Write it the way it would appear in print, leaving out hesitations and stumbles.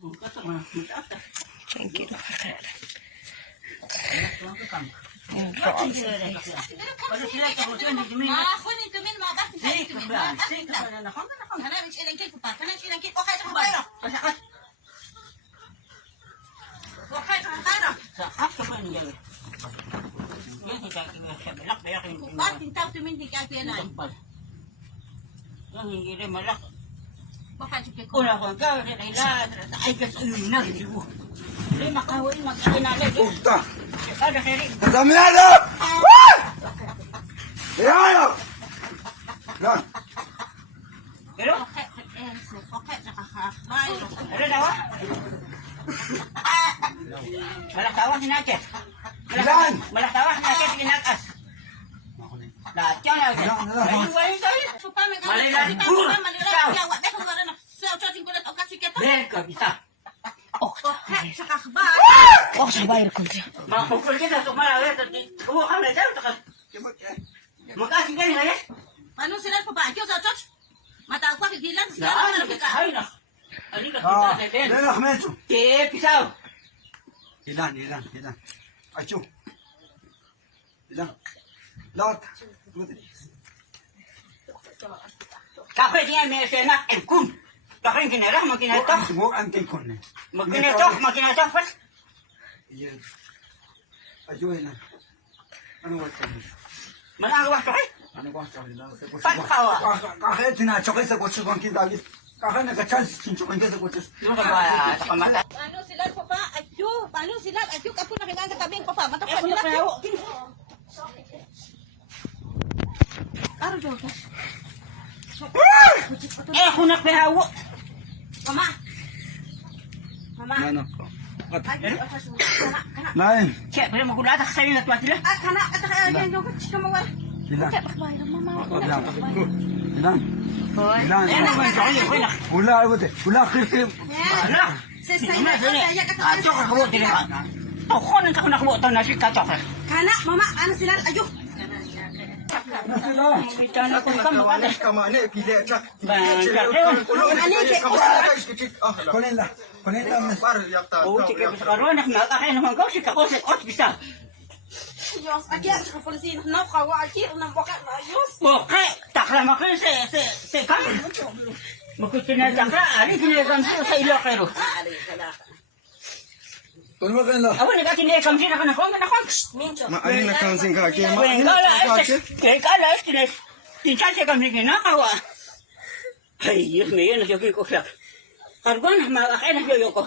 Thank you. Puta! Ang dami na na! Ayan! Yan! Pero? Ano daw? Malaktawa sinakit. Ilan? Malaktawa sinakit kinakas. Lahat yan. Ayun ba yun tayo? Ber ka bisa. Oh, sa bayar ko siya. Makukul kita tumalaw. Kuha ka na dyan. Magkasing ka nila eh. Ano sila pa ba? Ayaw sa church? Matawag pa kigilan. Saan? Ay na. Ano ka Ah, kita din? Len Ahmed! Tip, pisaw. Ilan, ilan, ilan. Acho. Ilan. Lahat. Kakoy niya may sena. Kum. Kakoy kinera. Magkinatok. Sumo ang kikon eh. Magkinatok. Iyan. Acho ilan. Ano wala ka? Managawa ka eh. Ano ba sa kanila? Pagkawa. Kahit tinachokay sa kotse kong kindagis. Kahit nagka-chance sinchokay ka sa kotse. Doon ka ba sa kamata? Ano sila pa ba? Ayaw. Ano sila? Ayaw. Kapo na kailangan sa tabing pa pa. Matapos Ano nila. kaya ho? Ano daw ka? Ako na kahawo. Mama. Mama. Ano? Kana. Lain. Siya, pero magulata ka sa'yo na tuwa sila. Kana. At kaya yan yung chika mawala. Ilan. Bakbayran mama. Ilan. Ilan. Ilan. Eh, naman sa kanya, kuya. Wala, wala. Wala, kirkim. Ano? Sesay na. Kaya ka Kato ka kawo din ka. Tokonan ka nakuha ito na si kato ka. Kana. Mama. Ano sila? Ayaw. Ano sila? Kita na kung ka makata. Kamane, pili at sak. Kunin lang. Kunin lang. Par, yakta. Oo, sige, sa karoon, nakakain naman ko, si kako, si kot, bisa. Diyos. Agya. Sa polisi. No. Kawa. Agya. Nang baka. Ayos. Okay, takla mo kayo si kam. Magkutin takla, ari kinilagan sa ilokero. Kunin mo kayo lang. Awan, nagkakinilagan siya na kanakong. Mincho. Maalin na kansing ka. Kaya Kaya kala, tinsan siya kami kinakawa. Ay, Diyos mo yun, nagyogin ko siya. Kargon, makakain na siya ko.